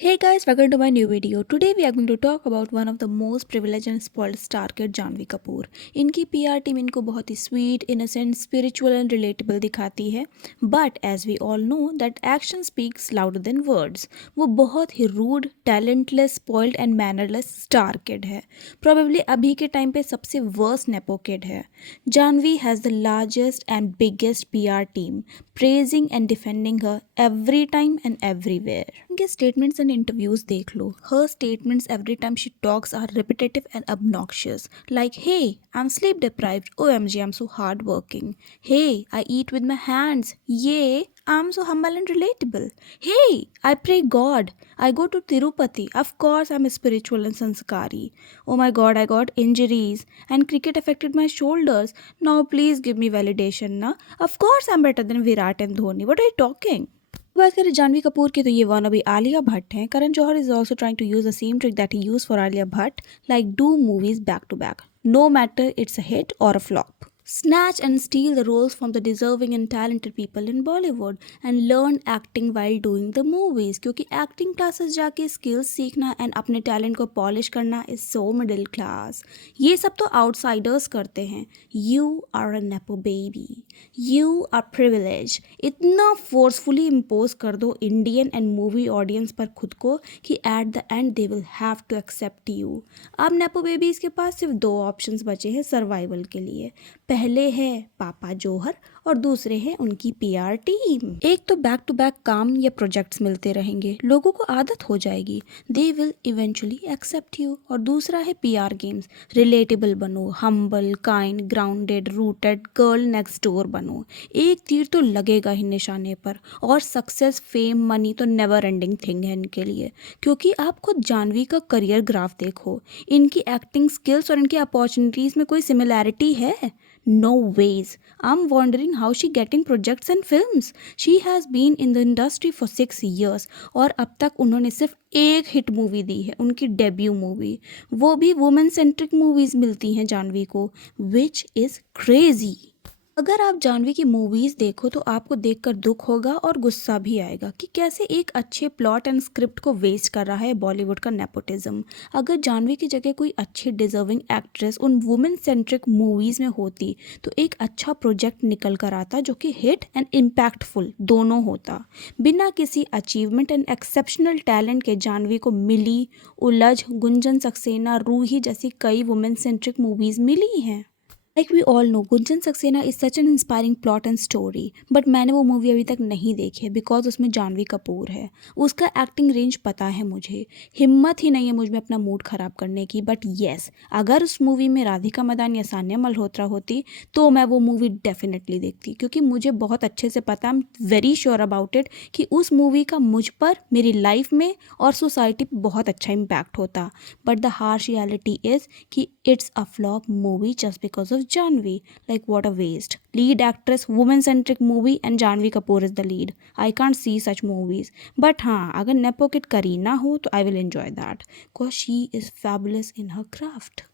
Hey guys, welcome to my new video. Today we are going to talk about one of the most privileged and spoiled star kid Janhvi Kapoor. इनकी PR team इनको बहुत ही sweet, innocent, spiritual and relatable दिखाती है. But as we all know that action speaks louder than words. वो बहुत ही rude, talentless, spoiled and mannerless star kid है. प्रोबेबली अभी के टाइम पे सबसे वर्स्ट नेपो किड है. Janhvi has the largest and biggest PR team, praising and defending her every time and everywhere. उनके statements and interviews देख लो. Her statements every time she talks are repetitive and obnoxious. Like, hey, I'm sleep deprived. OMG, I'm so hardworking. Hey, I eat with my hands. Yay, I'm so humble and relatable. Hey, I pray God. I go to Tirupati. Of course, I'm spiritual and sanskari. Oh my God, I got injuries and cricket affected my shoulders. Now please give me validation, na? Of course, I'm better than Virat and Dhoni. What are you talking? बात करें जानवी कपूर की तो ये one अभी आलिया भट्ट हैं. Karan Johar is also trying to use the same trick that he use for Alia Bhatt, like do movies back to back, no matter it's a hit or a flop. Snatch and steal the roles from the deserving and talented people in Bollywood and learn acting while doing the movies. क्योंकि acting classes जाके skills सीखना and अपने talent को polish करना is so middle class. ये सब तो outsiders करते हैं. You are a nepo baby. You are privileged. इतना forcefully impose कर दो Indian and movie audience पर खुद को कि at the end they will have to accept you. अब nepo babies के पास सिर्फ दो options बचे हैं survival के लिए. पहले है पापा जौहर और दूसरे हैं उनकी पीआर टीम. एक तो बैक टू बैक काम या प्रोजेक्ट्स मिलते रहेंगे, लोगों को आदत हो जाएगी, they will eventually accept you. और दूसरा है पीआर गेम्स, रिलेटेबल बनो, humble, kind, grounded, rooted, girl next door बनो. एक तीर तो लगेगा ही निशाने पर. और सक्सेस, फेम, मनी तो नेवर एंडिंग थिंग है इनके लिए. क्योंकि आप खुद जानवी का करियर ग्राफ देखो, इनकी एक्टिंग स्किल्स और इनकी अपॉर्चुनिटीज़ में कोई सिमिलैरिटी है? No ways. I'm wondering how she getting projects and films. She has been in the industry for 6 years और अब तक उन्होंने सिर्फ एक हिट मूवी दी है, उनकी डेब्यू मूवी. वो भी वुमेन सेंट्रिक मूवीज़ मिलती हैं जानवी को, विच इज़ क्रेजी. अगर आप जानवी की मूवीज़ देखो तो आपको देखकर दुख होगा और गुस्सा भी आएगा कि कैसे एक अच्छे प्लॉट एंड स्क्रिप्ट को वेस्ट कर रहा है बॉलीवुड का नेपोटिज्म. अगर जानवी की जगह कोई अच्छी डिजर्विंग एक्ट्रेस उन वुमेन सेंट्रिक मूवीज़ में होती तो एक अच्छा प्रोजेक्ट निकल कर आता जो कि हिट एंड इम्पैक्टफुल दोनों होता. बिना किसी अचीवमेंट एंड एक्सेप्शनल टैलेंट के जानवी को मिली, उलझ, गुंजन सक्सेना, रूही जैसी कई वुमेन सेंट्रिक मूवीज़ मिली हैं. Like we all know Gunjan Saxena is such an inspiring plot and story, but मैंने वो मूवी अभी तक नहीं देखी है बिकॉज उसमें जानवी कपूर है. उसका एक्टिंग रेंज पता है मुझे, हिम्मत ही नहीं है मुझ में अपना मूड ख़राब करने की. बट येस, अगर उस मूवी में राधिका मदान या सान्या मल्होत्रा होती तो मैं वो मूवी डेफिनेटली देखती. क्योंकि मुझे बहुत अच्छे से पता, I am very sure about it, कि उस मूवी का मुझ पर, मेरी लाइफ में और सोसाइटी पर बहुत अच्छा इम्पैक्ट होता. But the harsh reality is कि it's a flop movie just because of Janvi. Like, what a waste. Lead actress, woman centric movie and Janvi Kapoor is the lead. I can't see such movies. But हाँ, अगर nepo kid Kareena हो तो I will enjoy that because she is fabulous in her craft.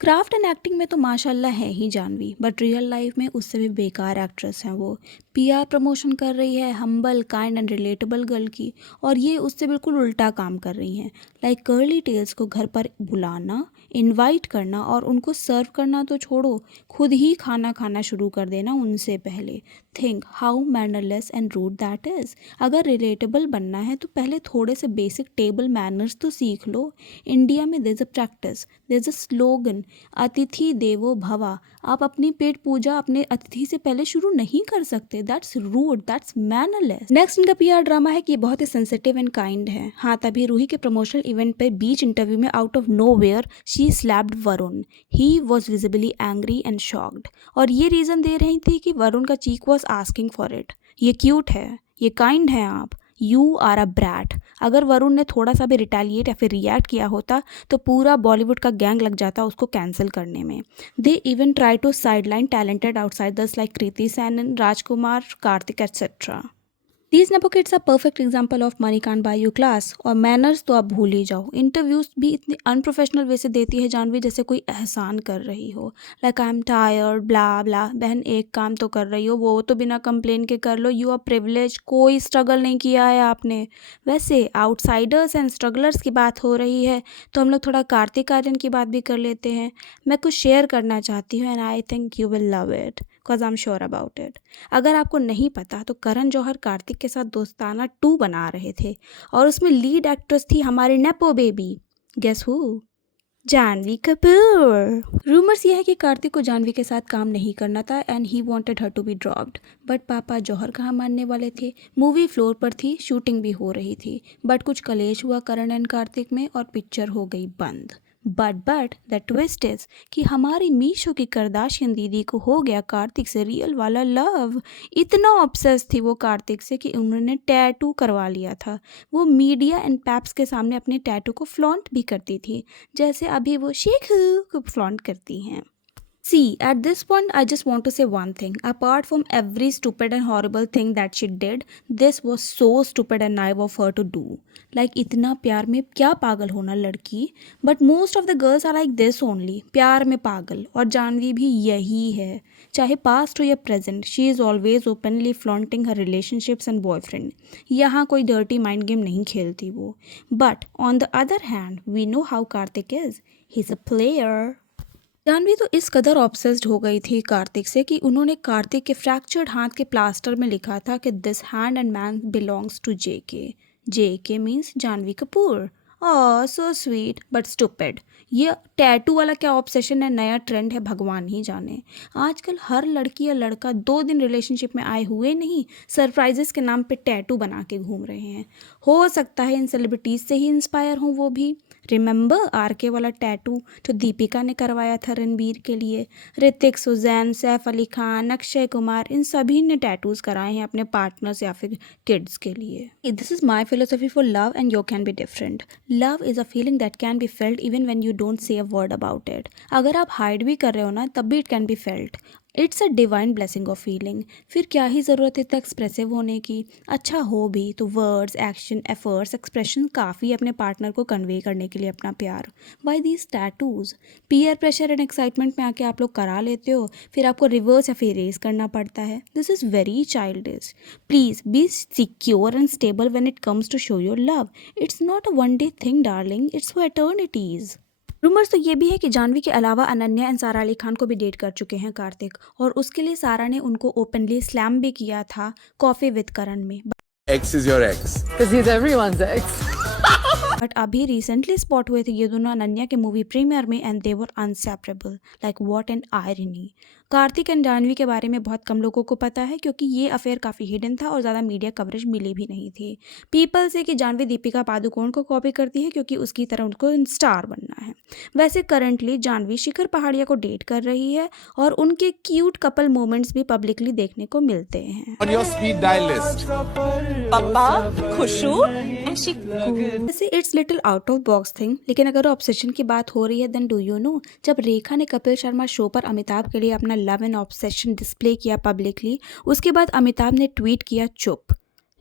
Craft and acting में तो माशाल्लाह है ही Janvi, but real life में उससे भी बेकार एक्ट्रेस हैं वो. पीआर प्रमोशन कर रही है humble, kind and relatable girl की, और ये उससे बिल्कुल उल्टा काम कर रही हैं. लाइक कर्ली टेल्स को घर पर बुलाना, इनवाइट करना और उनको सर्व करना तो छोड़ो, खुद ही खाना खाना शुरू कर देना उनसे पहले. Think how mannerless and rude that is. अगर रिलेटेबल बनना है तो पहले थोड़े से बेसिक टेबल मैनर्स तो सीख लो. इंडिया में there is a practice, there is a slogan, अतिथि देवो भवा. आप अपनी पेट पूजा अपने अतिथि से पहले शुरू नहीं कर सकते. That's rude, that's mannerless. Next इनका पीआर ड्रामा है कि ये बहुत ही सेंसिटिव एंड काइंड है. हाँ, तभी रूही के प्रमोशनल इवेंट पे बीच इंटरव्यू में out of nowhere she slapped Varun. He was visibly angry and shocked, और ये रीज़न दे रही थी कि वरुण का cheek was asking for it. ये क्यूट है, ये काइंड है आप, यू आर अ ब्रैट. अगर वरुण ने थोड़ा सा भी रिटेलिएट या फिर रिएक्ट किया होता तो पूरा बॉलीवुड का गैंग लग जाता उसको कैंसिल करने में. They even try to sideline talented outsiders like Kriti Sanon, Rajkumar, Kartik etcetera. These nepo kids are perfect example of money can't buy you class. और मैनर्स तो आप भूल ही जाओ। इंटरव्यूज भी इतने अनप्रोफेशनल वे से देती है जानवी जैसे कोई एहसान कर रही हो। लाइक आई एम टायर्ड ब्ला ब्ला। बहन एक काम तो कर रही हो, वो तो बिना कंप्लेन के कर लो। यू आर प्रिविलेज, कोई स्ट्रगल नहीं किया है आपने। वैसे आउटसाइडर्स एंड स्ट्रगलर्स की बात हो रही है तो हम लोग थोड़ा कार्तिक आर्यन की बात भी कर लेते हैं। मैं कुछ शेयर करना चाहती हूँ and I think you will love it because I am sure about it. अगर आपको नहीं पता तो करण जौहर कार्तिक के साथ दोस्ताना 2 बना रहे थे और उसमें लीड एक्ट्रेस थी हमारी nepo baby. Guess who? Janhvi Kapoor. Rumours ये है कि कार्तिक को जानवी के साथ काम नहीं करना था and he wanted her to be dropped. But पापा जौहर कहाँ मानने वाले थे। मूवी फ्लोर पर थी, शूटिंग भी हो रही थी, बट कुछ कलेश हुआ करण एंड कार्तिक में और पिक्चर हो गई बंद। बट द ट्विस्ट इज कि हमारी मीशो की करदाशियन दीदी को हो गया कार्तिक से रियल वाला लव। इतना ऑब्सेस थी वो कार्तिक से कि उन्होंने टैटू करवा लिया था। वो मीडिया एंड पैप्स के सामने अपने टैटू को फ्लॉन्ट भी करती थी, जैसे अभी वो शेख को फ्लॉन्ट करती हैं। See, at this point, I just want to say one thing. Apart from every stupid and horrible thing that she did, this was so stupid and naive of her to do. Like, इतना प्यार में क्या पागल होना लड़की। But most of the girls are like this only. प्यार में पागल। और जानवी भी यही है। चाहे past हो या present, she is always openly flaunting her relationships and boyfriend. यहाँ कोई dirty mind game नहीं खेलती वो। But on the other hand, we know how Karthik is. He's a player. Janvi तो इस कदर ऑब्सेस्ड हो गई थी कार्तिक से कि उन्होंने कार्तिक के फ्रैक्चर्ड हाथ के प्लास्टर में लिखा था कि this hand and man belongs to JK. JK means Janhvi Kapoor. Oh so sweet but stupid. ये टैटू वाला क्या ऑब्सेशन है, नया ट्रेंड है, भगवान ही जाने। आजकल हर लड़की या लड़का 2 दिन रिलेशनशिप में आए हुए नहीं सरप्राइजेस के नाम पे टैटू बना के घूम रहे हैं। हो सकता है इन सेलिब्रिटीज़ से ही इंस्पायर हों वो भी। रिमेंबर आरके वाला टैटू जो दीपिका ने करवाया था रणबीर के लिए। ऋतिक, सुजैन, सैफ अली खान, अक्षय कुमार, इन सभी ने टैटूज कराए हैं अपने पार्टनर्स या फिर किड्स के लिए। This is my philosophy for love and your can be different. Love is a feeling that can be felt even when you don't say a word about it. अगर आप hide भी कर रहे हो ना तब भी it can be felt. It's a divine blessing of feeling. फिर क्या ही ज़रूरत है इतना एक्सप्रेसिव होने की। अच्छा हो भी तो वर्ड्स, एक्शन, एफर्ट्स, एक्सप्रेशन काफ़ी अपने पार्टनर को कन्वे करने के लिए अपना प्यार। Why these tattoos? Peer pressure and excitement में आके आप लोग करा लेते हो, फिर आपको रिवर्स या फिर रेस करना पड़ता है। This is very childish. Please be secure and stable when it comes to show your love. It's not a one day thing darling, it's for eternities. Rumours तो ये भी है कि जानवी के अलावा अनन्या एंड सारा अली खान को भी डेट कर चुके हैं कार्तिक, और उसके लिए सारा ने उनको ओपनली स्लैम भी किया था कॉफी विद करण में। X is your ex. Because he's everyone's ex. But अभी रिसेंटली स्पॉट हुए थे ये दोनों अनन्या के मूवी प्रीमियर में and they were inseparable. Like what an irony. Kartik and Janhvi के बारे में बहुत कम लोगों को पता है क्योंकि ये अफेयर काफ़ी हिडन था और ज़्यादा मीडिया कवरेज मिली भी नहीं थी। पीपल से कि जानवी दीपिका पादुकोण को कॉपी करती है क्योंकि उसकी तरह उनको स्टार बनना है। वैसे करंटली जानवी शिखर पहाड़िया को डेट कर रही है और उनके क्यूट कपल मोमेंट्स भी पब्लिकली देखने को मिलते हैं। On your speed dial list. Papa, Khushu, and she. वैसे it's little out of box thing, लेकिन अगर ऑब्सेशन की बात हो रही है देन डू यू नो, जब रेखा ने कपिल शर्मा शो पर अमिताभ के लिए अपना लव एंड ऑब्सेशन डिस्प्ले किया पब्लिकली, उसके बाद अमिताभ ने ट्वीट किया चुप।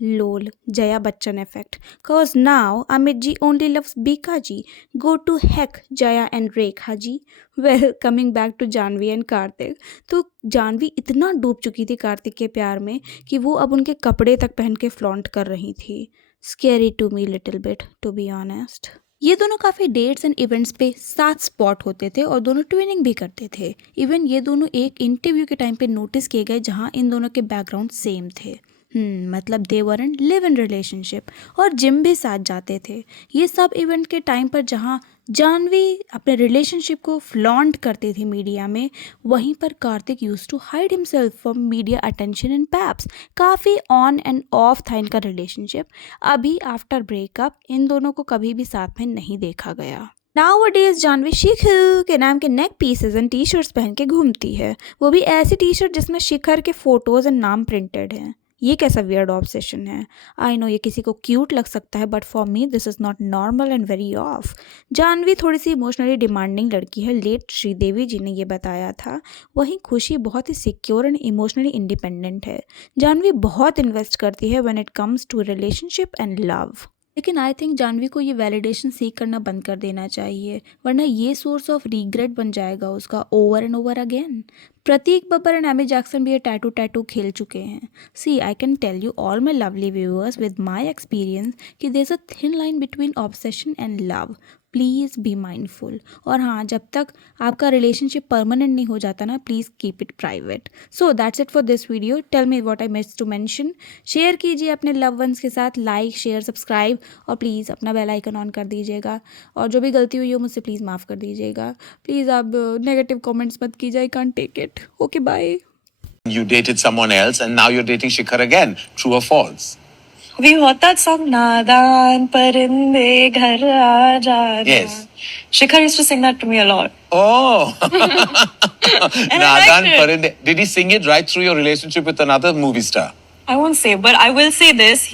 Lol, Jaya Bachchan effect. Cause now Amit ji only loves Bika ji. Go to heck Jaya and Rekha ji. Well, coming back to Janvi and Karthik. तो जानवी इतना डूब चुकी थी कार्तिक के प्यार में कि वो अब उनके कपड़े तक पहन के फ्लॉन्ट कर रही थी। Scary to me little bit, to be honest. ये दोनों काफ़ी डेट्स एंड इवेंट्स पे साथ स्पॉट होते थे और दोनों ट्विनिंग भी करते थे। इवन ये दोनों एक इंटरव्यू के टाइम पे नोटिस किए गए जहाँ इन दोनों के बैकग्राउंड सेम थे। मतलब दे वर इन लिव इन रिलेशनशिप और जिम भी साथ जाते थे। ये सब इवेंट के टाइम पर जहाँ जानवी अपने रिलेशनशिप को फ्लॉन्ट करती थी मीडिया में, वहीं पर Kartik use to hide himself from media attention in paps. काफ़ी ऑन एंड ऑफ था इनका रिलेशनशिप। अभी आफ्टर ब्रेकअप इन दोनों को कभी भी साथ में नहीं देखा गया। Nowadays जानवी शिखर के नाम के नेक पीसेस एंड टी शर्ट्स पहन के घूमती है, वो भी ऐसी टी शर्ट जिसमें शिखर के फोटोज एंड नाम प्रिंटेड हैं। ये कैसा वियर्ड ऑब्सेशन है। आई नो ये किसी को क्यूट लग सकता है but for me this is not normal and very off. Janvi थोड़ी सी इमोशनली डिमांडिंग लड़की है, लेट श्रीदेवी जी ने ये बताया था। वहीं खुशी बहुत ही सिक्योर एंड इमोशनली इंडिपेंडेंट है। जानवी बहुत इन्वेस्ट करती है when it comes to relationship and love. लेकिन आई थिंक जानवी को ये वैलिडेशन सीख करना बंद कर देना चाहिए, वरना ये सोर्स ऑफ रिग्रेट बन जाएगा उसका over and over again. Prateik Babbar and Amy Jackson भी ये टैटू खेल चुके हैं। See I can tell you all my lovely viewers with my experience कि there is a thin line between obsession and love. Please be mindful. और हाँ, जब तक आपका रिलेशनशिप परमानेंट नहीं हो जाता ना, please keep it private. So that's it for this video. Tell me what I miss to mention. Share कीजिए अपने लव वंस के साथ, लाइक शेयर सब्सक्राइब, और प्लीज़ अपना बेल आइकन ऑन कर दीजिएगा। और जो भी गलती हुई हो मुझसे प्लीज़ माफ़ कर दीजिएगा। प्लीज़ आप नेगेटिव कमेंट्स मत कीजिए, I can't take it. Okay bye. You dated someone else and now you're dating Shikhar again. True or false? We heard that song, Nadan Parinde Ghar Aa Jana. Yes. Shikhar used to sing that to me a lot. Oh. And I Nadan liked it. Parinde. Did he sing it right through your relationship with another movie star? I won't say, but I will say this.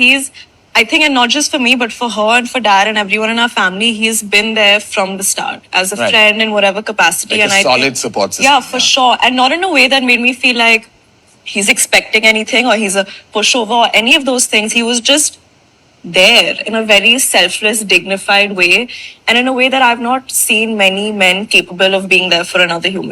I think, and not just for me, but for her and for Dad and everyone in our family, he's been there from the start as a Right. friend in whatever capacity. Like and a I solid think, support system. Yeah, for sure. And not in a way that made me feel like he's expecting anything or he's a pushover or any of those things. He was just there in a very selfless, dignified way, and in a way that I've not seen many men capable of being there for another human.